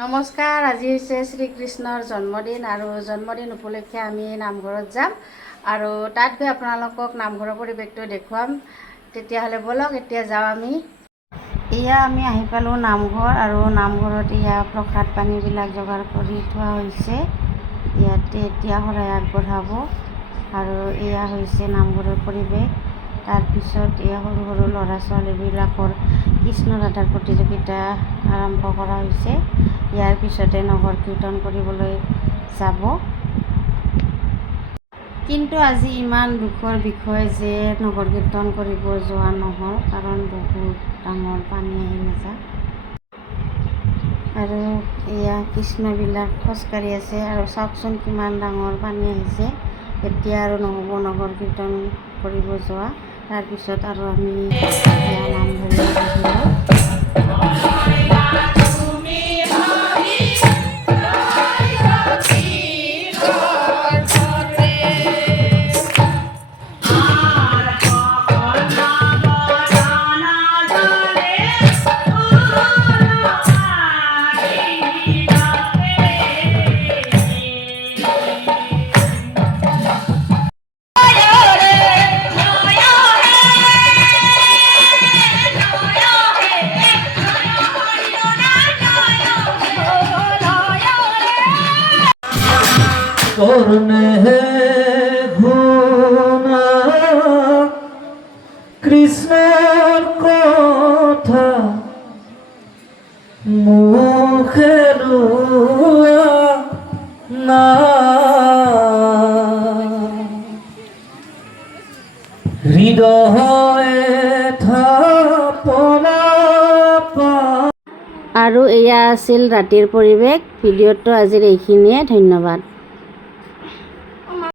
নমস্কাৰ। আজি হৈছে শ্ৰীকৃষ্ণৰ জন্মদিন আৰু জন্মদিন উপলক্ষে আমি নামঘৰত যাম আৰু তাত গৈ আপোনালোকক নামঘৰৰ পৰিৱেশটো দেখুৱাম। তেতিয়াহ'লে ব'লক এতিয়া যাওঁ আমি। এয়া আমি আহি পালোঁ নামঘৰ আৰু নামঘৰত এয়া প্ৰসাদ পানীবিলাক যোগাৰ কৰি থোৱা হৈছে। ইয়াতে এতিয়া শৰাই আগবঢ়াব আৰু এয়া হৈছে নামঘৰৰ পৰিৱেশ। তাৰপিছত এয়া সৰু সৰু ল'ৰা ছোৱালীবিলাকৰ কৃষ্ণ ৰাধাৰ প্ৰতিযোগিতা আৰম্ভ কৰা হৈছে। ইয়াৰ পিছতে নগৰ কীৰ্তন কৰিবলৈ যাব। কিন্তু আজি ইমান দুখৰ বিষয় যে নগৰ কীৰ্তন কৰিব যোৱা নহ'ল, কাৰণ বহুত ডাঙৰ পানী আহিলে যা। আৰু এয়া কৃষ্ণবিলাক খোজকাঢ়ি আছে আৰু চাওকচোন কিমান ডাঙৰ পানী আহিছে। এতিয়া আৰু নহ'ব নগৰ কীৰ্তন কৰিব যোৱা। তাৰপিছত আৰু আমি এয়া নামঘৰলৈ আহিলোঁ। কৰনে ঘুনা কৃষ্ণৰ কথা মুখে না হৃদয়ে থাপনা আৰু এয়া আছিল ৰাতিৰ পৰিৱেশ। ভিডিঅ'টো আজিৰ এইখিনিয়ে। ধন্যবাদ।